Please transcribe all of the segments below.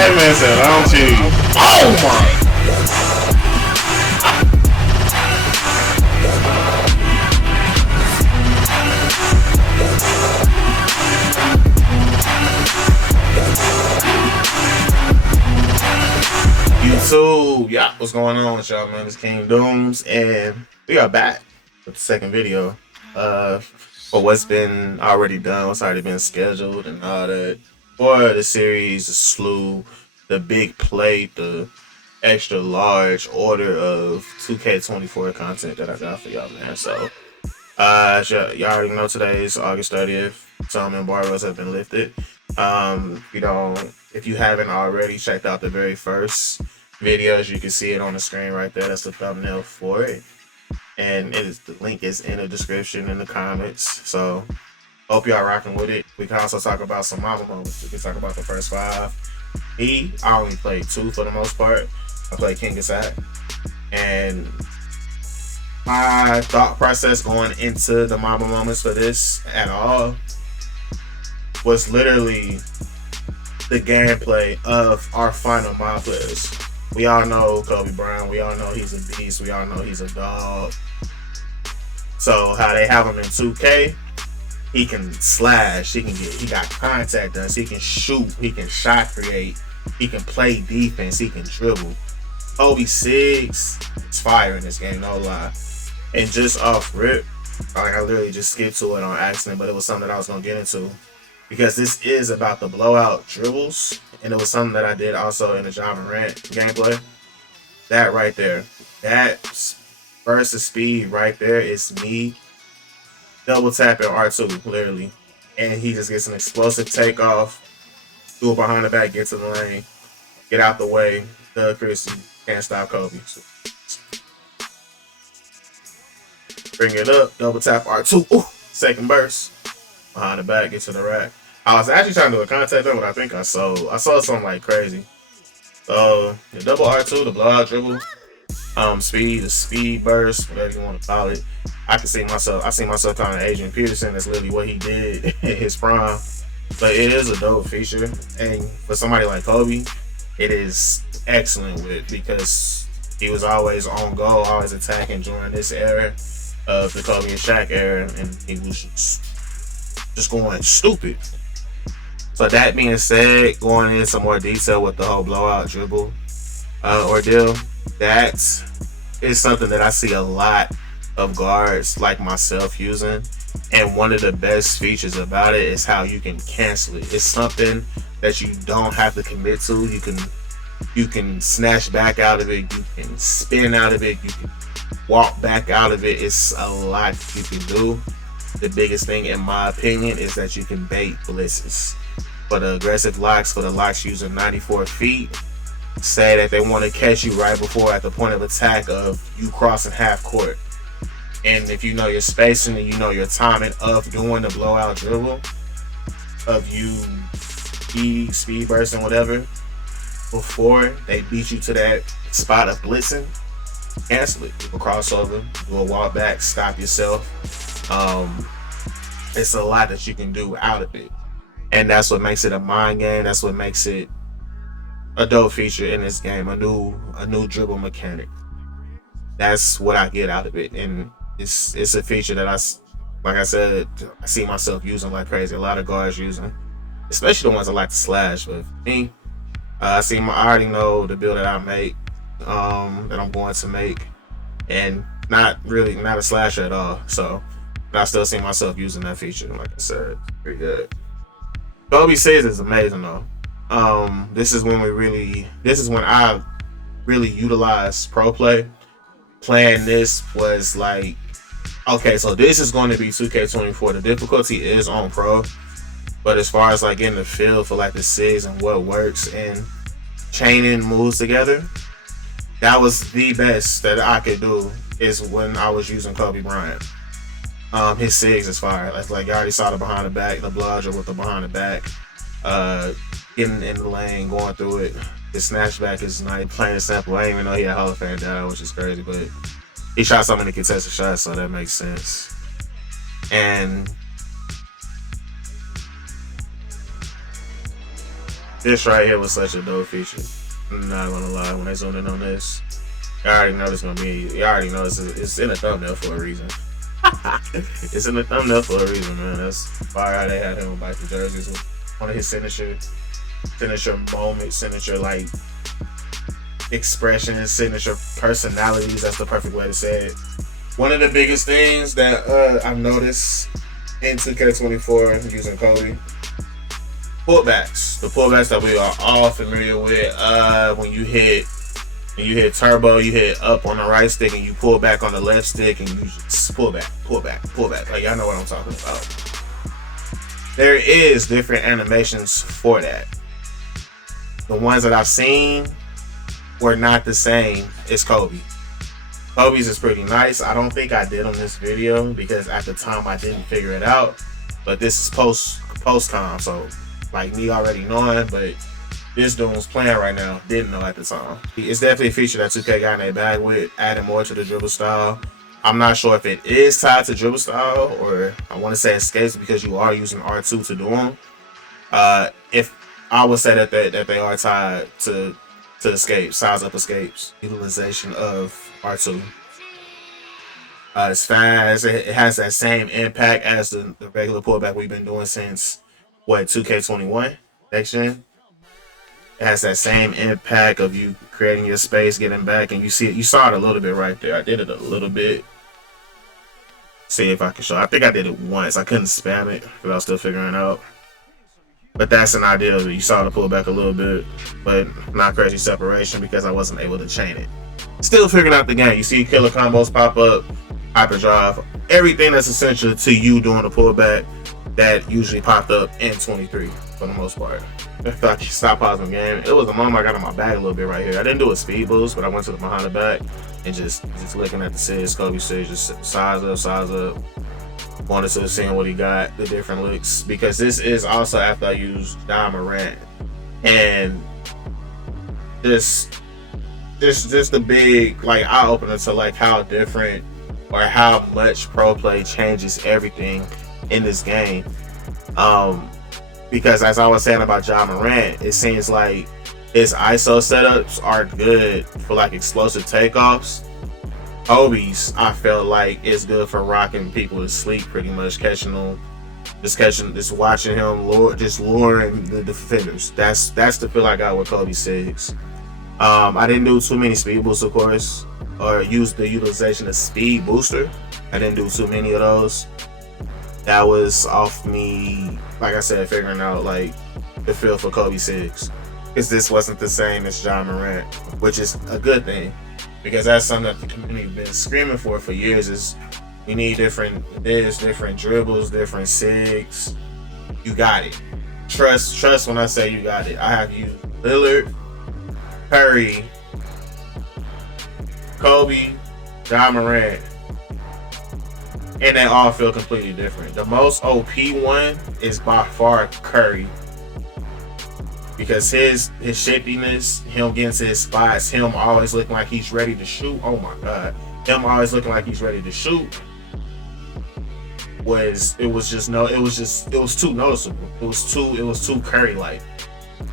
That man said, "Long cheese." Oh my! YouTube, yeah, what's going on with y'all, man? It's KangDooms, and we are back with the second video for what's been already done, what's already been scheduled, and all that for the series, the slew, the big plate, the extra large order of 2K24 content that I got for y'all, man. So, y'all already know today is August 30th. Some embargoes have been lifted. If you haven't already checked out the very first videos, you can see it on the screen right there. That's the thumbnail for it, and the link is in the description in the comments. So hope y'all rocking with it. We can also talk about some Mamba moments. We can talk about the first 5. I only played 2 for the most part. I played King of Sack, and my thought process going into the Mamba moments for this at all was literally the gameplay of our final mob players. We all know Kobe Bryant. We all know he's a beast. We all know he's a dog. So how they have him in 2K, he can slash. He got contact done. So he can shoot. He can shot create. He can play defense. He can dribble. Kobe 6 is fire in this game, no lie. And just off rip, like I literally just skipped to it on accident, but it was something that I was gonna get into because this is about the blowout dribbles. And it was something that I did also in the John Morant gameplay. That right there, that burst of speed right there is me double tapping R2 literally, and he just gets an explosive takeoff, do it behind the back, get to the lane, get out the way. Doug Christie can't stop Kobe. So, bring it up, double tap R2, ooh, second burst, behind the back, get to the rack. I was actually trying to do a contact though, but I think I saw something like crazy. So the double R2, the blowout dribble, speed, the speed burst, whatever you want to call it. I see myself kind of Adrian Peterson. That's literally what he did in his prime. But it is a dope feature, and for somebody like Kobe, it is excellent with because he was always on goal, always attacking during this era of the Kobe and Shaq era, and he was just going stupid. So that being said, going into some more detail with the whole blowout dribble ordeal, that is something that I see a lot of guards like myself using. And one of the best features about it is how you can cancel it. It's something that you don't have to commit to. You can snatch back out of it. You can spin out of it. You can walk back out of it. It's a lot you can do. The biggest thing, in my opinion, is that you can bait blitzes. For the aggressive locks, for the locks using 94 feet, say that they want to catch you right before at the point of attack of you crossing half court. And if you know your spacing and you know your timing of doing the blowout dribble, of you speed burst and whatever, before they beat you to that spot of blitzing, cancel it. Do a crossover, do a walk back, stop yourself. It's a lot that you can do out of it. And that's what makes it a mind game. That's what makes it a dope feature in this game. A new dribble mechanic. That's what I get out of it. And it's a feature that I see myself using like crazy. A lot of guards using, especially the ones that like to slash. But me, I already know the build that I make, that I'm going to make, and not a slasher at all. So, but I still see myself using that feature. Like I said, pretty good. Kobe 6 is amazing though. This is when I really utilized pro play. Playing this was like, okay, so this is going to be 2K24. The difficulty is on pro, but as far as like getting the feel for like the SIGs and what works and chaining moves together, that was the best that I could do is when I was using Kobe Bryant. His SIGs is fire. Like you already saw the behind the back, the bludger with the behind the back, getting in the lane, going through it. His snatchback is nice, plain and simple. I didn't even know he had Hall of Fame data, which is crazy, but he shot so many contested shots, so that makes sense. And This right here was such a dope feature. I'm not gonna lie, when I zoomed in on this, you already know this gonna be. You already know it's in a thumbnail for a reason. It's in the thumbnail for a reason, man. That's fire how they had him bite the jerseys. One of his signature moments, signature like expressions, signature personalities. That's the perfect way to say it. One of the biggest things that I've noticed in 2K24 using Kobe, pullbacks. The pullbacks that we are all familiar with. When you hit turbo, you hit up on the right stick and you pull back on the left stick and you just pull back. Like, y'all know what I'm talking about. There is different animations for that. The ones that I've seen were not the same as Kobe. Kobe's is pretty nice. I don't think I did on this video because at the time I didn't figure it out. But this is post-com, so like me already knowing, but this dude was playing right now, didn't know at the time. It's definitely a feature that 2K got in their bag with, adding more to the dribble style. I'm not sure if it is tied to dribble style or I want to say escapes because you are using R2 to do them. If I would say that they are tied to escapes, size up escapes, utilization of R2. It's fast. It has that same impact as the regular pullback we've been doing since 2K21 next gen. It has that same impact of you creating your space, getting back, and you saw it a little bit right there. I did it a little bit. See if I can show. I think I did it once. I couldn't spam it because I was still figuring it out. But that's an idea of it. You saw the pullback a little bit, but not crazy separation because I wasn't able to chain it. Still figuring out the game. You see killer combos pop up, hyperdrive, everything that's essential to you doing the pullback that usually popped up in 23 for the most part. If I stop pausing the game, it was a moment I got in my bag a little bit right here. I didn't do a speed boost, but I went to the behind the back and just looking at the SIDS, Kobe SIDS, just size up. Wanted to see what he got, the different looks, because this is also after I used Ja Morant, and just the big like eye opener to like how different or how much pro play changes everything in this game. Because as I was saying about Ja Morant, it seems like his ISO setups are good for like explosive takeoffs. Kobe's, I felt like, is good for rocking people to sleep, pretty much just watching him luring the defenders. That's the feel I got with Kobe 6. I didn't do too many speed boosts, of course, or use the utilization of speed booster. I didn't do too many of those. That was off me, like I said, figuring out like the feel for Kobe 6, because this wasn't the same as Ja Morant, which is a good thing, because that's something that the community has been screaming for years. Is you need different dribbles, different sigs. You got it. Trust when I say you got it. I have used Lillard, Curry, Kobe, Ja Morant, and they all feel completely different. The most OP one is by far Curry, because his shiftiness, him getting to his spots, him always looking like he's ready to shoot. Oh my god, him always looking like he's ready to shoot. It was too noticeable. It was too Curry like,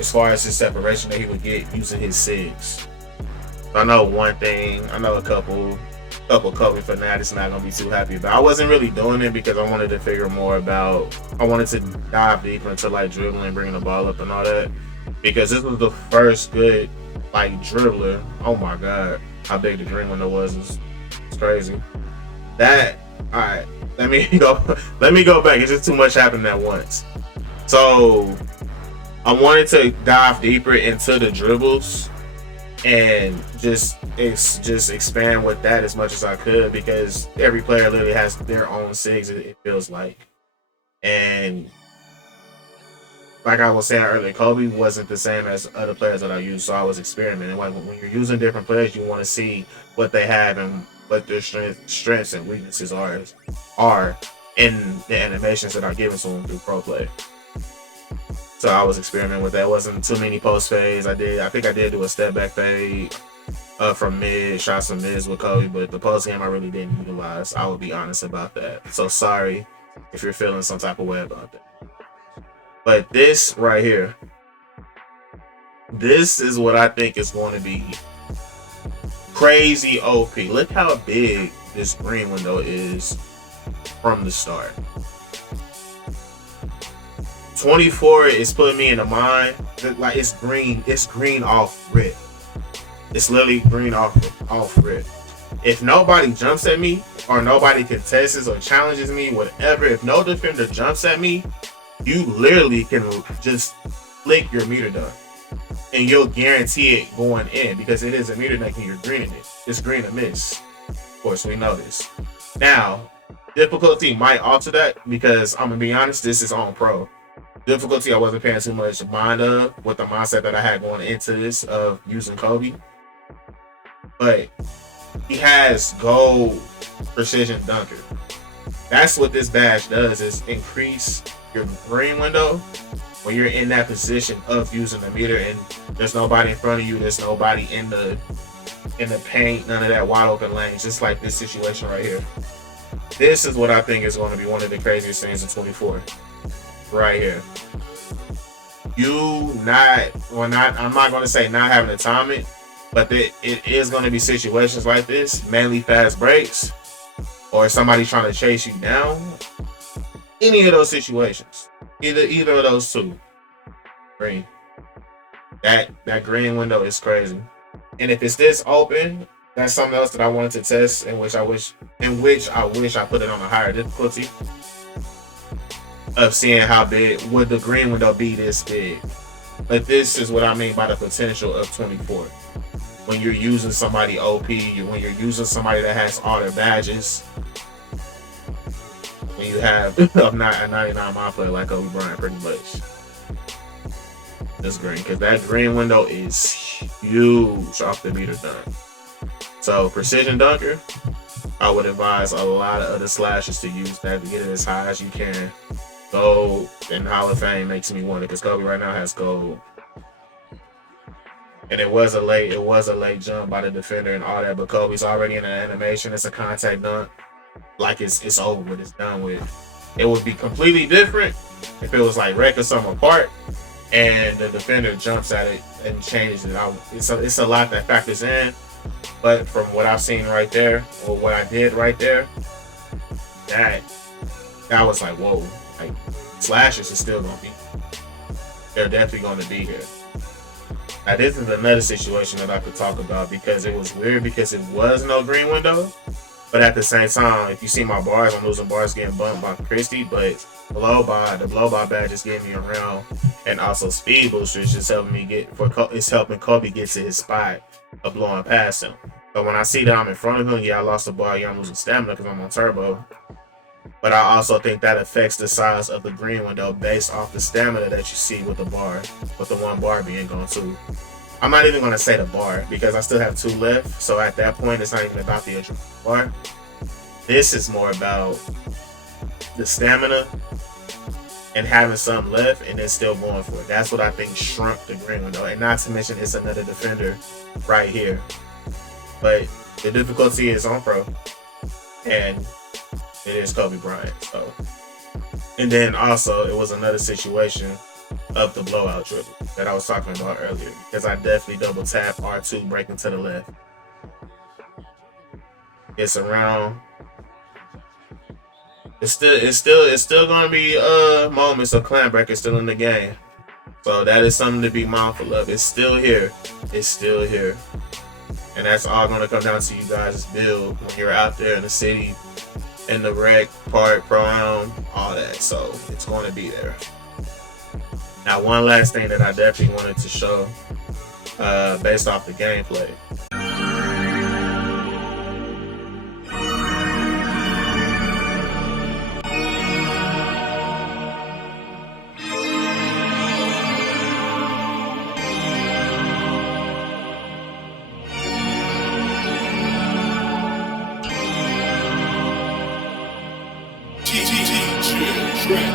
as far as his separation that he would get using his sigs. I know one thing. I know a couple Kobe fanatics not gonna be too happy about. I wasn't really doing it because I wanted to figure more about. I wanted to dive deeper into like dribbling, bringing the ball up, and all that. Because this was the first good like dribbler. Oh my god, how big the green window was. It's crazy. That alright. Let me go back. It's just too much happening at once. So I wanted to dive deeper into the dribbles and just expand with that as much as I could, because every player literally has their own sigs, it feels like. And like I was saying earlier, Kobe wasn't the same as other players that I used, so I was experimenting. Like when you're using different players, you want to see what they have and what their strengths and weaknesses are in the animations that are given to them through pro play. So I was experimenting with that. Wasn't too many post fades. I think I did do a step back fade from mid, shot some mids with Kobe, but the post game I really didn't utilize. I will be honest about that. So sorry if you're feeling some type of way about that. But this right here, This is what I think is going to be crazy OP. Look how big this green window is from the start. 24 is putting me in the mind like it's green off rip. It's literally green off rip. If nobody jumps at me or nobody contests or challenges me, whatever, if no defender jumps at me, you literally can just flick your meter dunk and you'll guarantee it going in because it is a meter dunk and you're greening it. It's green to miss. Of course, we know this. Now, difficulty might alter that because I'm gonna be honest, this is on pro. Difficulty I wasn't paying too much mind of with the mindset that I had going into this of using Kobe. But he has gold precision dunker. That's what this badge does, is increase your green window when you're in that position of using the meter and there's nobody in front of you, there's nobody in the paint, none of that wide open lanes, just like this situation right here. This is what I think is going to be one of the craziest things in 24. Right here. I'm not going to say not having to time it, but it is going to be situations like this, mainly fast breaks, or somebody trying to chase you down. Any of those situations. Either of those two. Green. That green window is crazy. And if it's this open, that's something else that I wanted to test, in which I wish I put it on a higher difficulty. Of seeing how big would the green window be this big. But this is what I mean by the potential of 24. When you're using somebody OP, when you're using somebody that has all their badges, when you have a 99 mile player like Kobe Bryant, pretty much. This green, because that green window is huge off the meter dunk. So precision dunker, I would advise a lot of other slashers to use that to get it as high as you can. Gold and Hall of Fame makes me want it because Kobe right now has gold. And it was a late jump by the defender and all that, but Kobe's already in an animation. It's a contact dunk. Like it's over with, it's done with. It would be completely different if it was like wreck or something apart and the defender jumps at it and changes it out. It's a lot that factors in, but from what I've seen right there, or what I did right there, that was like, whoa. Like, slashers is still gonna be. They're definitely gonna be here. Now this is another situation that I could talk about because it was weird because it was no green window, but at the same time, if you see my bars, I'm losing bars getting bumped by Christie, but the blow by badge just gave me a round, and also speed booster is just helping me it's helping Kobe get to his spot of blowing past him. But when I see that I'm in front of him, yeah, I lost the bar, yeah, I'm losing stamina because I'm on turbo. But I also think that affects the size of the green window based off the stamina that you see with the bar, with the one bar being gone too. I'm not even going to say the bar because I still have 2 left. So at that point, it's not even about the actual bar. This is more about the stamina and having something left and then still going for it. That's what I think shrunk the green window. And not to mention it's another defender right here. But the difficulty is on pro. And it is Kobe Bryant. So, and then also it was another situation of the blowout dribble that I was talking about earlier because I definitely double tap R2 breaking to the left. It's around. It's still gonna be moments of clan breakers still in the game. So that is something to be mindful of. It's still here. It's still here. And that's all gonna come down to you guys' build when you're out there in the city. In the rec part, pro-am, all that. So it's going to be there. Now, one last thing that I definitely wanted to show based off the gameplay. Track